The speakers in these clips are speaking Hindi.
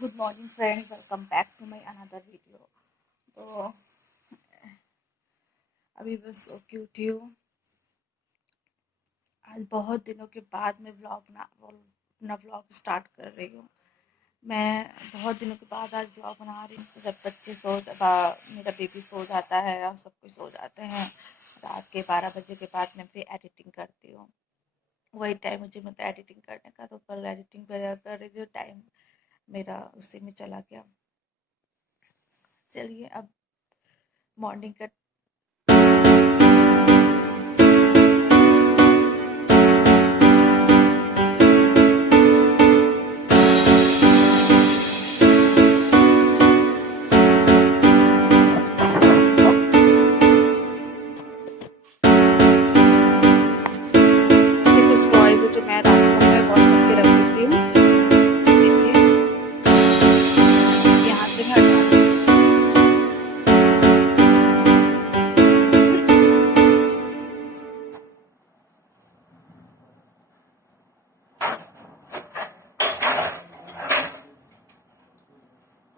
Good morning friends, welcome back to my another video. तो अभी बस सो के उठी हूँ। आज बहुत दिनों के बाद मैं अपना व्लॉग स्टार्ट कर रही हूँ। मैं बहुत दिनों के बाद आज व्लॉग बना रही हूँ। जब मेरा बेबी सो जाता है और सब कुछ सो जाते हैं, रात के 12 बजे के बाद मैं फिर एडिटिंग करती हूँ। वही टाइम मुझे मिलता है एडिटिंग करने का, तो कल एडिटिंग कर रही थी, टाइम मेरा उसी में चला गया। चलिए अब मॉर्निंग का कुछ टॉयज है जो मैं रात को मैं वॉश करके रख देती हूँ। देखिए, यहाँ से मैं हटा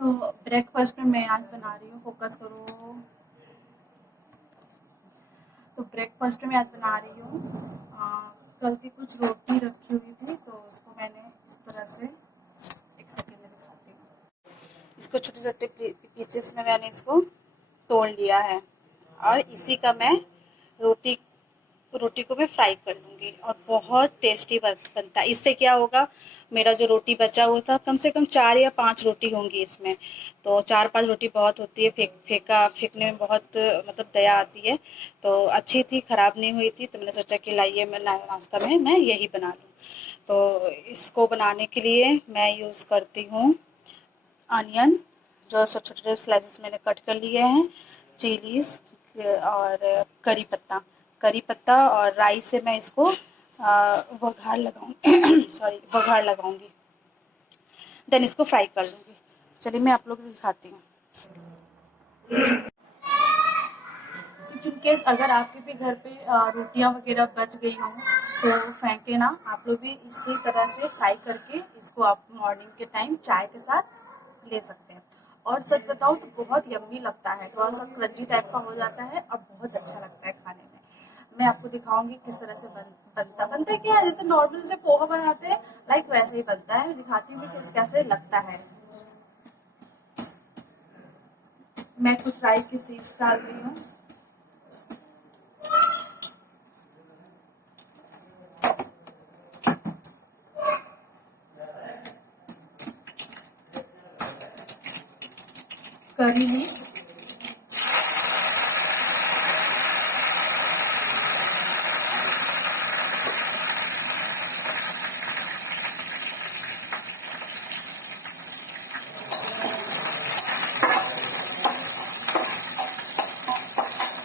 तो ब्रेकफास्ट में मैं आज बना रही हूँ, फोकस करो। तो ब्रेकफास्ट में आज बना रही हूँ, कल की कुछ रोटी रखी हुई थी, तो उसको मैंने इस तरह से, एक सेकेंड में दिखाती हूँ। इसको छोटे छोटे पीसेस में मैंने इसको तोड़ लिया है और इसी का मैं रोटी रोटी को मैं फ्राई कर लूँगी और बहुत टेस्टी बनता है। इससे क्या होगा, मेरा जो रोटी बचा हुआ था, कम से कम 4 या 5 रोटी होंगी इसमें। तो 4-5 रोटी बहुत होती है, फेंकने में बहुत मतलब दया आती है। तो अच्छी थी, ख़राब नहीं हुई थी, तो मैंने सोचा कि लाइए मैं नाश्ता में मैं यही बना लूँ। तो इसको बनाने के लिए मैं यूज़ करती हूँ अनियन, जो छोटे-छोटे स्लाइसेस मैंने कट कर लिए हैं, चिलीज़ और करी पत्ता और राई से मैं इसको वघार लगाऊंगी। देन इसको फ्राई कर लूँगी। चलिए मैं आप लोग को दिखाती हूँ। इन केस अगर आपके भी घर पे रोटियां वगैरह बच गई हों, तो फेंके ना, आप लोग भी इसी तरह से फ्राई करके इसको आप मॉर्निंग के टाइम चाय के साथ ले सकते हैं। और सच बताऊँ तो बहुत यम्मी लगता है, थोड़ा सा क्रंची टाइप का हो जाता है और बहुत अच्छा लगता है खाने में। मैं आपको दिखाऊंगी किस तरह से बनता है। क्या है, जैसे नॉर्मल से पोहा बनाते हैं, लाइक वैसे ही बनता है। मैं दिखाती हूँ कि कैसे लगता है। मैं कुछ राई की सीड्स डाल रही हूँ। करी लीव्स,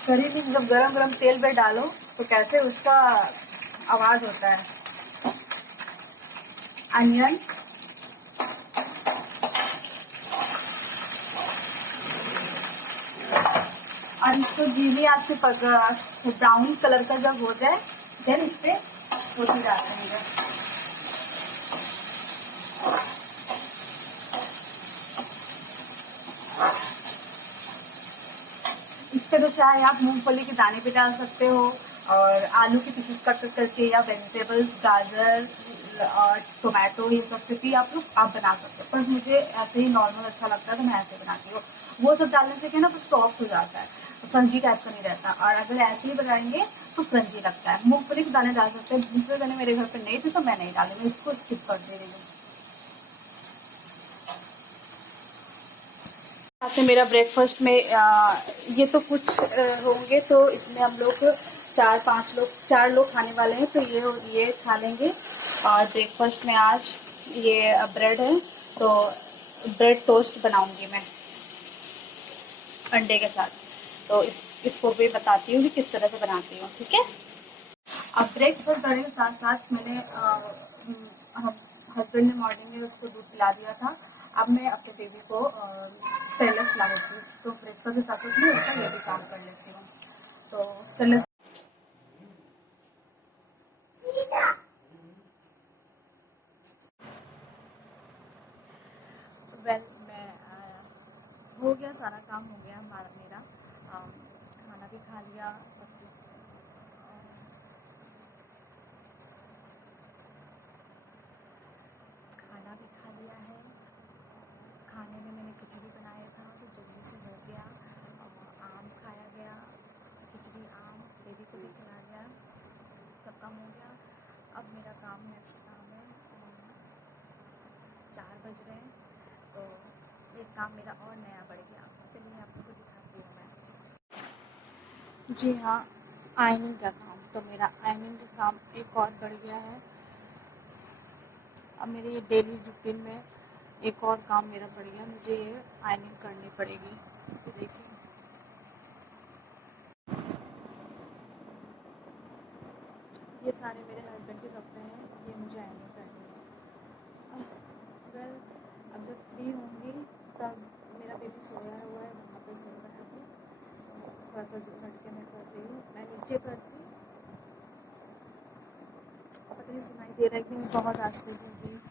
करी लीव्स जब गरम गरम तेल में डालो तो कैसे उसका आवाज होता है। अनियन, और इसको धीमी आंच से ब्राउन कलर का जब हो जाए, देन इस पे रोटी डाल देंगे। इस पे तो चाहे आप मूंगफली के दाने भी डाल सकते हो, और आलू के पीसेस कट करके, या वेजिटेबल्स, गाजर और टोमेटो, ये सब से भी आप बना सकते हो। पर मुझे ऐसे ही नॉर्मल अच्छा लगता है, तो मैं ऐसे बनाती हूँ। वो सब डालने से क्या ना, तो सॉफ्ट हो जाता है, तो क्रंची टाइप का नहीं रहता। और अगर ऐसे ही बनाएंगे तो क्रंची लगता है। मूंगफली के दाने डाल सकते हैं, मूंगफली के दाने मेरे घर पे नहीं थे तो मैं नहीं डाली, मैं इसको स्किप कर दे रही हूँ। से मेरा ब्रेकफास्ट में ये तो कुछ होंगे, तो इसमें हम लोग 4 लोग खाने वाले हैं, तो ये खा लेंगे। और ब्रेकफास्ट में आज ये ब्रेड है, तो ब्रेड टोस्ट बनाऊंगी मैं अंडे के साथ। तो इसको भी बताती हूँ कि किस तरह से बनाती हूँ, ठीक है। अब ब्रेकफास्ट करने के साथ साथ मैंने हस्बैंड ने मॉर्निंग में उसको दूध पिला दिया था। अब मैं अपने बेबी को सेरेलैक पिला देती हूँ, तो ब्रेकफास्ट के साथ साथ मैं उसका ये भी काम कर लेती हूँ। तो सेरेलैक मैं हो गया, सारा काम हो गया मेरा। खाना भी खा लिया, सब कुछ। खाना भी खा लिया है। खाने में मैंने खिचड़ी बनाया था तो जल्दी से हो गया। आम खाया गया, खिचड़ी आम बेबी को भी खिला गया, सब काम हो गया। अब मेरा काम, नेक्स्ट काम है, 4 बज रहे हैं तो एक काम मेरा और नया बढ़ गया। चलिए आप लोगों को दिखाती हूँ मैं। जी हाँ, आयनिंग का काम। तो मेरा आयनिंग का काम एक और बढ़ गया है। अब मेरे ये डेली रूटीन में एक और काम मेरा बढ़ गया, मुझे ये आयनिंग करनी पड़ेगी। ये देखिए, ये सारे मेरे हस्बैंड के कपड़े हैं, ये मुझे आयनिंग करनी है। अगर अब जब फ्री होंगी तब, मेरा बेबी सोया हुआ है, वहाँ पे सो रहा है अभी, तो थोड़ा सा दूर हट के मैं कर रही हूँ। मैं नीचे करती, पता नहीं सुनाई दे रहा है कि मैं बहुत आस्ते बोल रही हूँ,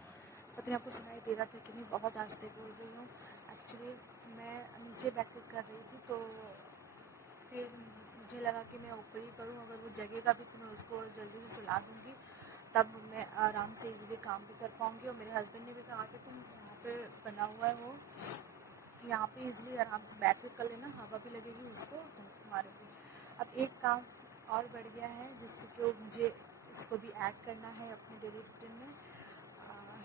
पता नहीं आपको सुनाई दे रहा था कि नहीं, बहुत आस्ते बोल रही हूँ। एक्चुअली मैं नीचे बैठ के कर रही थी, तो फिर मुझे लगा कि मैं ऊपर ही करूँ, अगर वो जगेगा भी तो मैं उसको जल्दी से सुला दूँगी, तब मैं आराम से इजीली काम भी कर पाऊँगी। और मेरे हस्बैंड ने भी कहा कि तुम यहाँ पे बना हुआ है वो, यहाँ पे इजीली आराम से बैठ के कर लेना, हवा भी लगेगी उसको तो तुम्हारे भी। अब एक काम और बढ़ गया है जिससे कि मुझे इसको भी ऐड करना है अपने डेली रूटीन में। और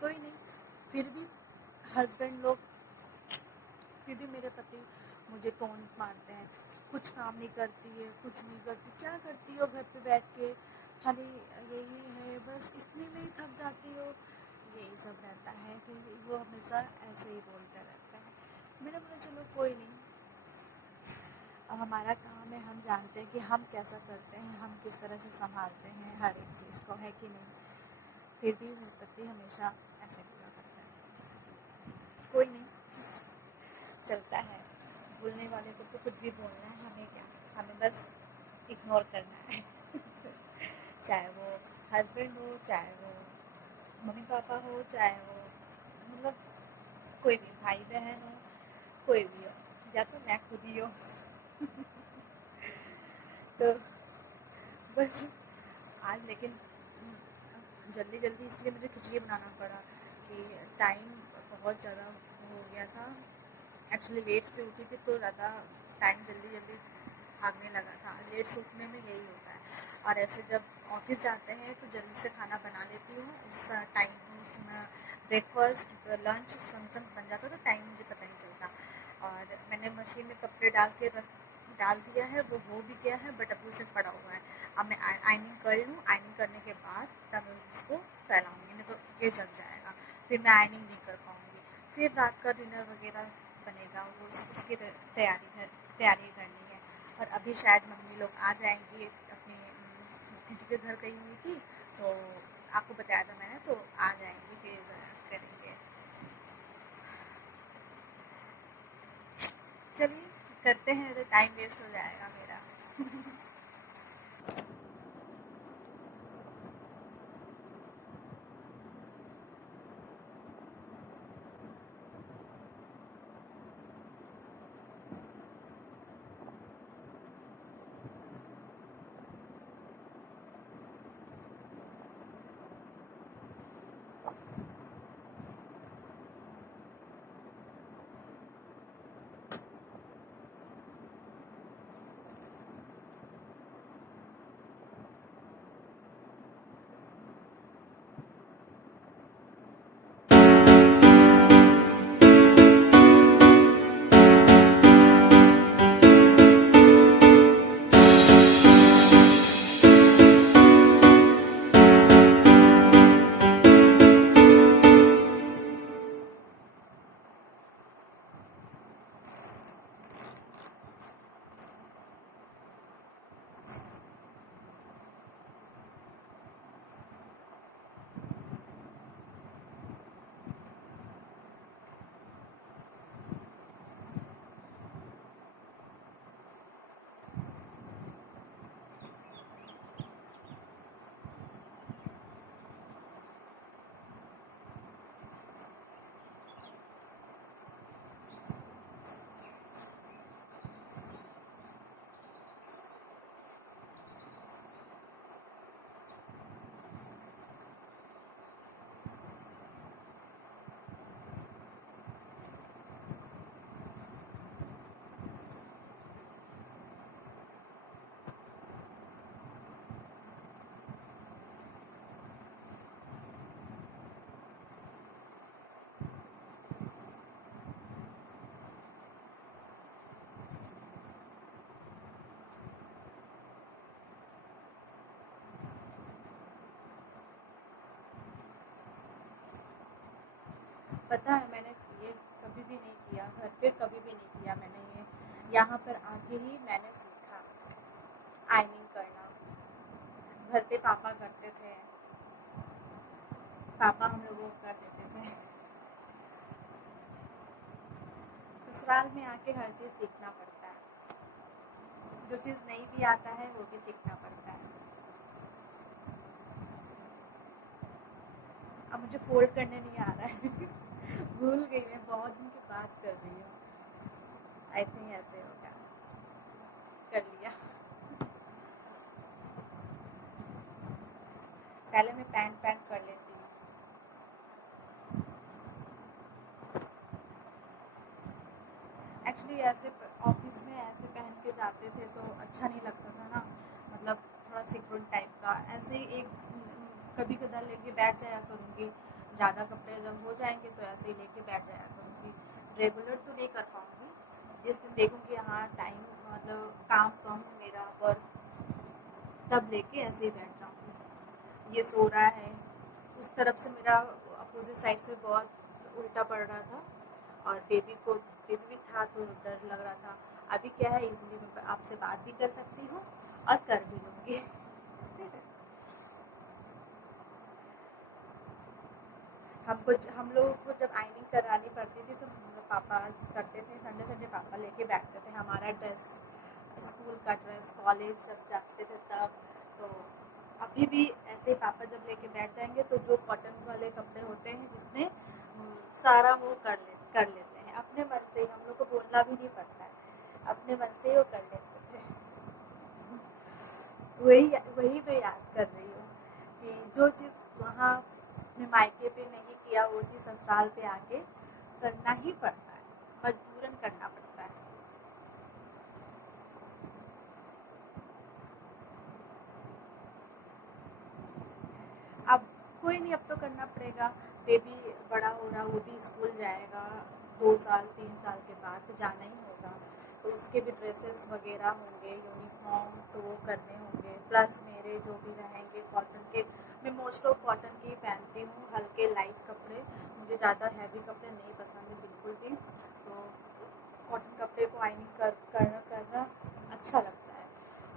कोई नहीं, फिर भी हस्बैंड लोग, फिर भी मेरे पति मुझे टोंट मारते हैं, कुछ काम नहीं करती है, कुछ नहीं करती, क्या करती हो घर पे बैठ के, खाली यही है बस, इतने में ही थक जाती हो, यही सब रहता है। फिर वो हमेशा ऐसे ही बोलते रहते हैं। मैंने बोला चलो कोई नहीं, अब हमारा काम है, हम जानते हैं कि हम कैसा करते हैं, हम किस तरह से संभालते हैं हर एक चीज़ को, है कि नहीं। फिर भी मेरे पति हमेशा ऐसे बोला करते हैं। कोई नहीं, चलता है, बोलने वाले को तो कुछ भी बोलना है, हमें क्या, हमें बस इग्नोर करना है। चाहे वो हस्बैंड हो, चाहे वो मम्मी पापा हो, चाहे वो मतलब कोई भी भाई बहन हो, कोई भी हो, या तो मैं खुद ही हो। तो बस आज लेकिन जल्दी जल्दी इसलिए मुझे खिचड़ी बनाना पड़ा कि टाइम बहुत ज़्यादा हो गया था। एक्चुअली लेट से उठी थी तो ज़्यादा टाइम जल्दी जल्दी भागने लगा था। लेट से उठने में यही होता है। और ऐसे जब ऑफिस जाते हैं तो जल्दी से खाना बना लेती हूँ, उस टाइम उसमें ब्रेकफास्ट लंच संग संग बन जाता, तो टाइम मुझे पता नहीं चलता। और मैंने मशीन में कपड़े डाल दिया है, वो हो भी गया है, बट अभी उसे पड़ा हुआ है। अब मैं आयनिंग कर लूँ, आयनिंग करने के बाद तब मैं इसको फैलाऊँगी, नहीं तो ये जल जाएगा, फिर मैं आयनिंग नहीं कर पाऊँगी। फिर रात का डिनर वगैरह बनेगा, वो उसकी तैयारी करनी है। और अभी शायद मम्मी लोग आ जाएंगी, अपनी दीदी के घर गई हुई थी, तो आपको बताया था मैंने, तो आ जाएंगी, फिर करेंगे। चलिए करते हैं, तो टाइम वेस्ट हो जाएगा मेरा। पता है मैंने ये कभी भी नहीं किया, घर पे कभी भी नहीं किया मैंने ये। यहाँ पर आके ही मैंने सीखा आयरनिंग करना। घर पे पापा करते थे, पापा हम लोगों को कर देते थे। ससुराल में आके हर चीज़ सीखना पड़ता है, जो चीज़ नहीं भी आता है वो भी सीखना पड़ता है। अब मुझे फोल्ड करने नहीं आ रहा है भूल गई, मैं बहुत दिन की बात कर रही हूँ। आई थिंक ऐसे होगा, कर लिया। पहले मैं पैंट कर लेती हूँ। एक्चुअली ऐसे ऑफिस में ऐसे पहन के जाते थे तो अच्छा नहीं लगता था ना, मतलब थोड़ा सिक्योर टाइप का। ऐसे ही एक कभी कदार लेके बैठ जाया करूँगी, ज़्यादा कपड़े जब हो जाएंगे तो ऐसे ही लेके बैठ जाया करूँगी। रेगुलर तो नहीं कर पाऊँगी, जिस दिन देखूँगी हाँ टाइम मतलब काम कम मेरा वर्क, तब लेके ऐसे ही बैठ जाऊँगी। ये सो रहा है, उस तरफ से मेरा अपोजिट साइड से बहुत उल्टा पड़ रहा था, और बेबी भी था तो डर लग रहा था। अभी क्या है, इजीली मैं आपसे बात भी कर सकती हूँ और कर भी लूँगी हम लोगों को जब आयरनिंग करानी पड़ती थी तो पापा करते थे, संडे संडे पापा लेके बैठते थे हमारा ड्रेस, स्कूल का ड्रेस, कॉलेज जब जाते थे तब। तो अभी भी ऐसे पापा जब लेके बैठ जाएंगे तो जो कॉटन वाले कपड़े होते हैं जितने सारा वो कर लेते हैं अपने मन से ही। हम लोग को बोलना भी नहीं पड़ता है, अपने मन से ही वो कर लेते थे। वही वही मैं याद कर रही हूँ कि जो चीज़ वहाँ अपने मायके पे नहीं किया वो चीज़ ससुराल पे आके करना ही पड़ता है, मजबूरन करना पड़ता है। अब कोई नहीं, अब तो करना पड़ेगा। बेबी बड़ा हो रहा, वो भी स्कूल जाएगा 2 साल 3 साल के बाद तो जाना ही होगा, तो उसके भी ड्रेसेस वगैरह होंगे, यूनिफॉर्म तो वो करने होंगे, प्लस मेरे जो भी रहेंगे कॉटन के। मैं मोस्ट ऑफ कॉटन के ही पहनती हूँ, हल्के लाइट कपड़े, मुझे ज़्यादा हैवी कपड़े नहीं पसंद है बिल्कुल भी। तो कॉटन कपड़े को आयरनिंग करना अच्छा लगता है,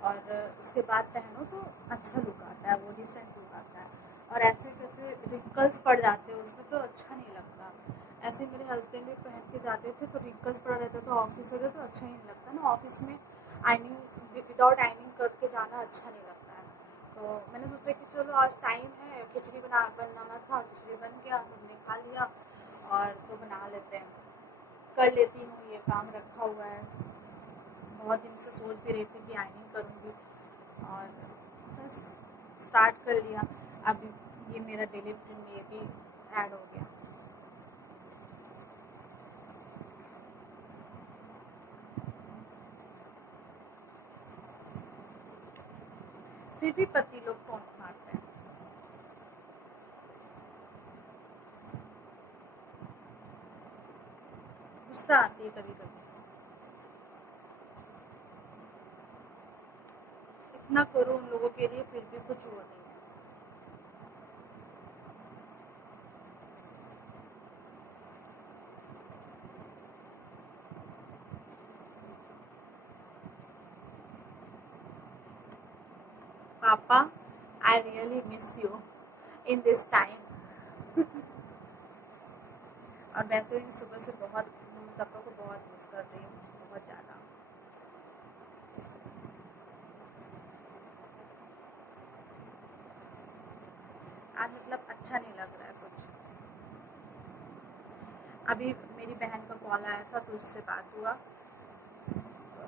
और उसके बाद पहनो तो अच्छा लुक आता है, वो डिसेंट लुक आता है। और ऐसे जैसे रिंकल्स पड़ जाते हैं उसमें तो अच्छा नहीं लगता। ऐसे मेरे हस्बैंड भी पहन के जाते थे तो रिंकल्स पड़ा रहता था ऑफिस वगैरह, तो अच्छा ही नहीं लगता ना ऑफिस में आयरनिंग विदाउट आयरनिंग करके जाना अच्छा नहीं लगता है। तो मैंने सोचा कि चलो आज टाइम है, खिचड़ी बनाना था, खिचड़ी बन गया, सबने खा लिया, और तो बना लेते हैं, कर लेती हूँ, ये काम रखा हुआ है। बहुत दिन से सोच भी रही थी कि आयरनिंग करूँगी, और बस स्टार्ट कर लिया। अब ये मेरा डेली रूटीन में ये भी ऐड हो गया। फिर भी पति लोग फोन मारते हैं। गुस्सा आती है कभी कभी, इतना करो उन लोगों के लिए फिर भी कुछ वो नहीं है। पापा, I really miss you in this time और वैसे भी सुबह से बहुत पापा को बहुत मिस कर रही हूँ, बहुत ज़्यादा। आज मतलब अच्छा नहीं लग रहा है कुछ। अभी मेरी बहन का कॉल आया था तो उससे बात हुआ,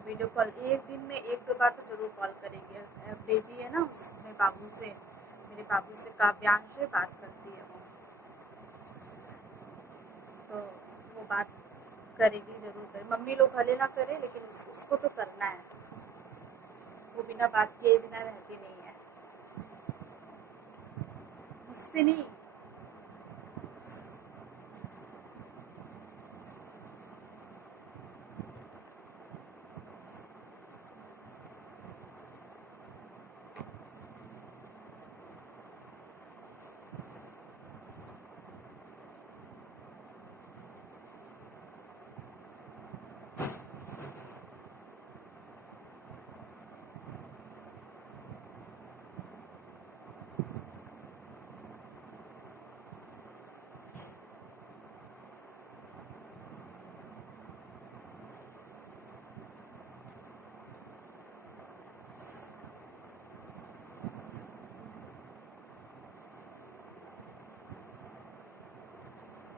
वीडियो कॉल एक दिन में 1-2 बार तो ज़रूर कॉल करेगी। बेबी है ना, उसमें बाबू से, मेरे बाबू से काव्यांश से बात करती है वो, तो वो बात करेगी, ज़रूर करे। मम्मी लोग भले ना करे लेकिन उसको तो करना है, वो बिना बात किए बिना रहती नहीं है। मुझसे नहीं,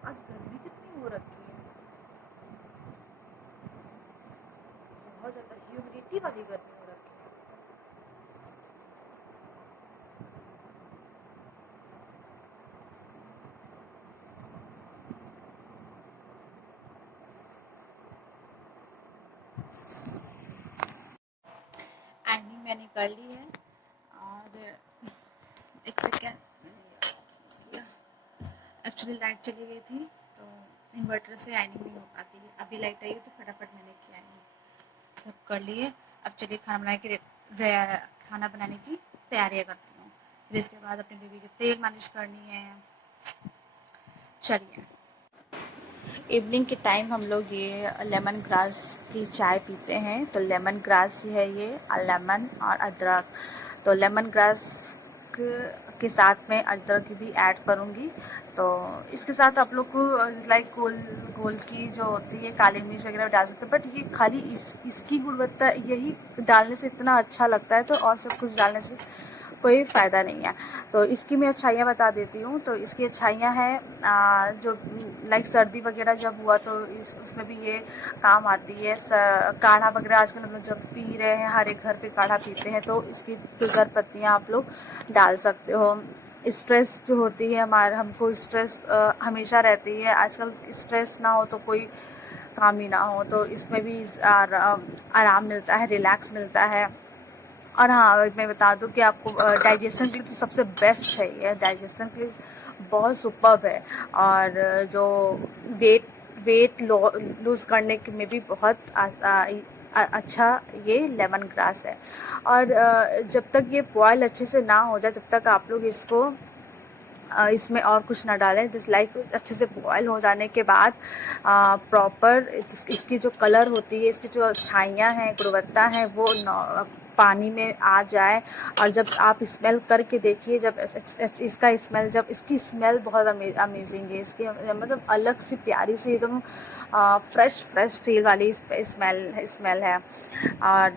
आज गर्मी कितनी हो रखी है, बहुत ज़्यादा ह्यूमिडिटी वाली गर्मी हो रखी है। आइरनिंग मैंने कर ली है और एक सेकेंड, एक्चुअली लाइट चली गई थी तो इन्वर्टर से आइरनिंग नहीं हो पाती है। अभी लाइट आई तो फटाफट मैंने किया है, सब कर लिए। अब चलिए खाना बनाने की तैयारियां करती हूँ, फिर इसके बाद अपने बेबी के तेल मालिश करनी है। चलिए, इवनिंग के टाइम हम लोग ये लेमन ग्रास की चाय पीते हैं। तो लेमन ग्रास ही है ये, लेमन और अदरक। तो लेमन ग्रास के साथ में अदरक भी ऐड करूँगी। तो इसके साथ आप लोग को लाइक गोल की जो होती है काली मिर्च वगैरह डाल सकते हैं, बट ये खाली इसकी गुणवत्ता यही डालने से इतना अच्छा लगता है, तो और सब कुछ डालने से कोई फ़ायदा नहीं है। तो इसकी मैं अच्छाइयाँ बता देती हूँ। तो इसकी अच्छाइयाँ हैं जो लाइक सर्दी वगैरह जब हुआ तो उसमें भी ये काम आती है। काढ़ा वगैरह आजकल हम लोग जब पी रहे हैं, हर एक घर पे काढ़ा पीते हैं, तो इसकी 2-4 पत्तियाँ आप लोग डाल सकते हो। स्ट्रेस जो होती है हमको स्ट्रेस हमेशा रहती है, आजकल स्ट्रेस ना हो तो कोई काम ही ना हो, तो इसमें भी आराम मिलता है, रिलैक्स मिलता है। और हाँ, मैं बता दूं कि आपको डाइजेशन के लिए तो सबसे बेस्ट है ये, डाइजेशन के लिए बहुत सुपर्ब है। और जो वेट लूज़ करने के में भी बहुत अच्छा ये लेमन ग्रास है। और जब तक ये बॉयल अच्छे से ना हो जाए तब तक आप लोग इसको इसमें और कुछ ना डालें। जिस लाइक अच्छे से बॉयल हो जाने के बाद प्रॉपर इसकी जो कलर होती है, इसकी जो छाइयाँ हैं, गुणवत्ता है, वो पानी में आ जाए। और जब आप स्मेल करके देखिए, जब इसकी स्मेल बहुत अमेजिंग है। इसकी मतलब अलग सी प्यारी सी एकदम फ्रेश फील वाली स्मेल है। और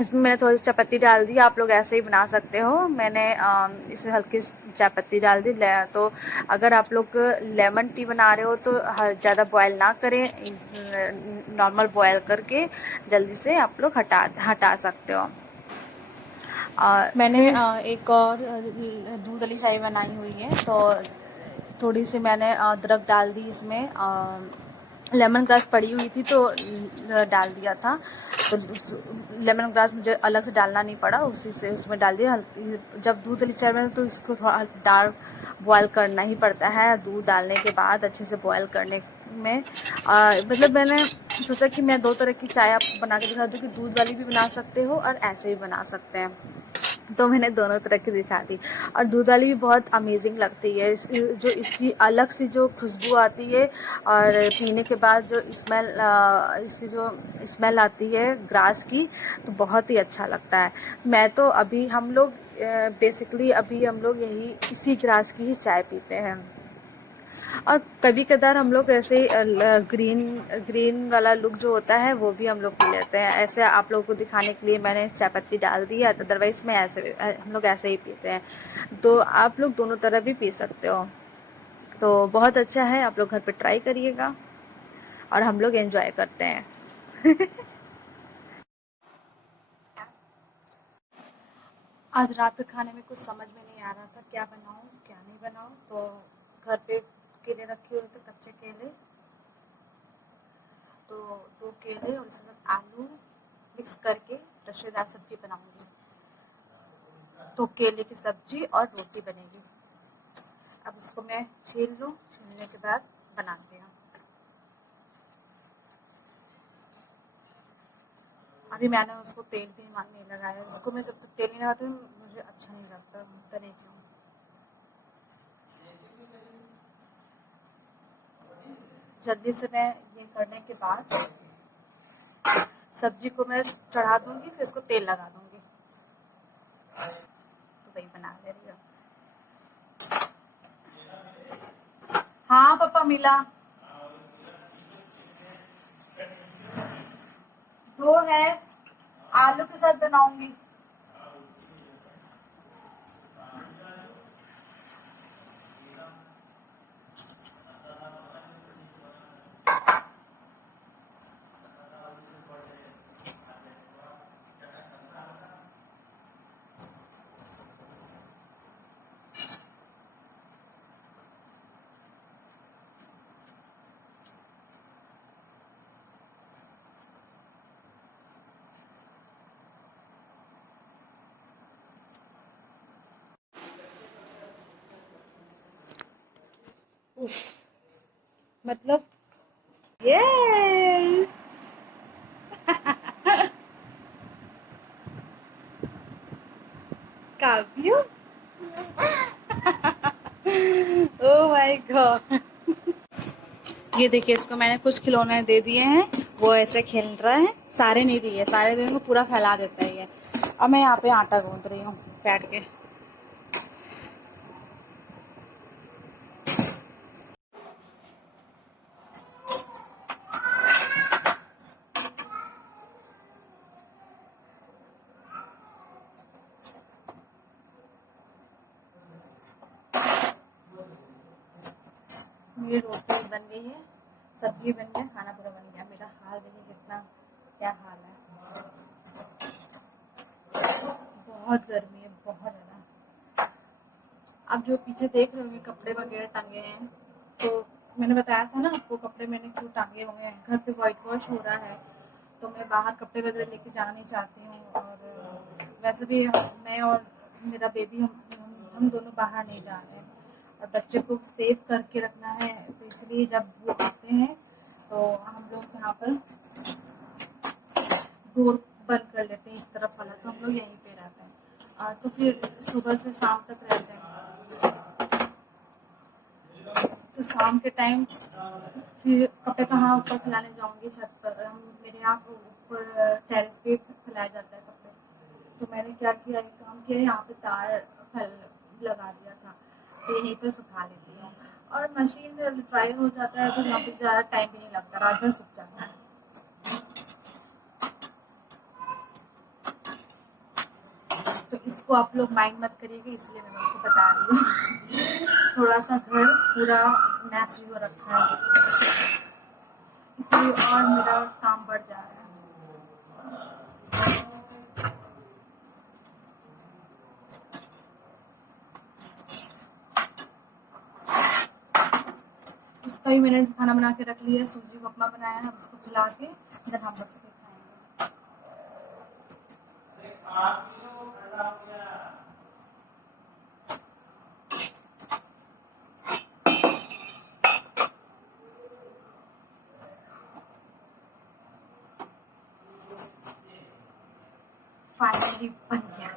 इसमें मैंने थोड़ी सी चायपत्ती डाल दी, आप लोग ऐसे ही बना सकते हो। मैंने इसे हल्की चायपत्ती डाल दी। तो अगर आप लोग लेमन टी बना रहे हो तो ज़्यादा बॉयल ना करें, नॉर्मल बॉयल करके जल्दी से आप लोग हटा सकते हो। मैंने एक और दूध वाली चाय बनाई हुई है, तो थोड़ी सी मैंने अदरक डाल दी इसमें। लेमन ग्रास पड़ी हुई थी तो डाल दिया था, तो लेमन ग्रास मुझे अलग से डालना नहीं पड़ा, उसी से उसमें डाल दिया। जब दूध वाली चाय में तो इसको थोड़ा डार्क बॉयल करना ही पड़ता है, दूध डालने के बाद अच्छे से बॉयल करने में। मतलब मैंने सोचा कि मैं 2 तरह की चाय आपको बना के दिखा दूँ, कि दूध वाली भी बना सकते हो और ऐसे भी बना सकते हैं। तो मैंने दोनों तरह की दिखा दी। और दूध वाली भी बहुत अमेजिंग लगती है। जो इसकी अलग सी जो खुशबू आती है और पीने के बाद जो इसकी जो स्मेल आती है ग्रास की, तो बहुत ही अच्छा लगता है। मैं तो अभी हम लोग बेसिकली अभी हम लोग इसी ग्रास की ही चाय पीते हैं। और कभी कदार हम लोग ऐसे ग्रीन वाला लुक जो होता है वो भी हम लोग पी लेते हैं। ऐसे आप लोगों को दिखाने के लिए मैंने चायपत्ती डाल दी है, अदरवाइज में हम लोग ऐसे ही पीते हैं। तो आप लोग दोनों तरह भी पी सकते हो, तो बहुत अच्छा है। आप लोग घर पे ट्राई करिएगा और हम लोग एंजॉय करते हैं। आज रात के खाने में कुछ समझ में नहीं आ रहा था, क्या बनाऊं क्या नहीं बनाऊं। तो घर पे केले रखे हुए थे, कच्चे केले, तो 2 केले और इसके साथ आलू मिक्स करके रसेदार सब्जी बनाऊंगी। तो केले की सब्जी और रोटी बनेगी। अब इसको मैं छील लूँ, छीलने के बाद बनाती हूँ। अभी मैंने उसको तेल भी नहीं लगाया। उसको मैं जब तक तेल नहीं लगाती मुझे अच्छा नहीं लगता, पता नहीं क्यों। जल्दी से मैं ये करने के बाद सब्जी को मैं चढ़ा दूंगी, फिर उसको तेल लगा दूंगी। तो वही बना ले रही हूँ। हाँ पापा मिला, 2 है, आलू के साथ बनाऊंगी। उफ, मतलब यस। काव्य, ओह माय गॉड। ये देखिए, इसको मैंने कुछ खिलौने दे दिए हैं, वो ऐसे खेल रहा है। सारे नहीं दिए, सारे दिन को पूरा फैला देता है ये। अब मैं यहाँ पे आटा गूंथ रही हूँ बैठ के। मेरी रोटी बन गई है, सब्जी बन गया, खाना पूरा बन गया। मेरा हाल देखिए कितना, क्या हाल है। बहुत गर्मी है, बहुत ज़्यादा। आप जो पीछे देख रहे होंगे कपड़े वगैरह टंगे हैं, तो मैंने बताया था ना आपको कपड़े मैंने क्यों टांगे हुए हैं। घर पे वाइट वॉश हो रहा है, तो मैं बाहर कपड़े वगैरह लेके जाना नहीं चाहती हूँ। और वैसे भी मैं और मेरा बेबी हम दोनों बाहर नहीं जा रहे हैं, और बच्चे को सेव करके रखना है। तो इसलिए जब वो आते हैं तो हम लोग यहाँ पर डोर बंद कर लेते हैं, इस तरफ वाला, तो हम लोग यहीं पे रहते हैं। और तो फिर सुबह से शाम तक रहते हैं, तो शाम के टाइम फिर कपड़े कहाँ ऊपर फैलाने जाऊंगी छत पर। हम मेरे यहाँ ऊपर टेरेस पे फैलाया जाता है कपड़े। तो मैंने क्या किया, एक काम किया, यहाँ पे तार फैल लगा दिया था, तो यहीं पर सुखा लेती हूँ। और मशीन ड्राई हो जाता है, तो यहाँ पे ज़्यादा टाइम भी नहीं लगता, रात भर सूख जाता है। तो इसको आप लोग माइंड मत करिएगा, इसलिए मैं आपको बता रही हूँ। थोड़ा सा घर पूरा मैसी हो रखा है, इसलिए और मेरा काम बढ़ जा रहा है। उसका भी मैंने खाना बना के रख लिया, सूजी को उपमा बनाया है, उसको खिला के जब हम बस खाएंगे। फाइनली बन गया।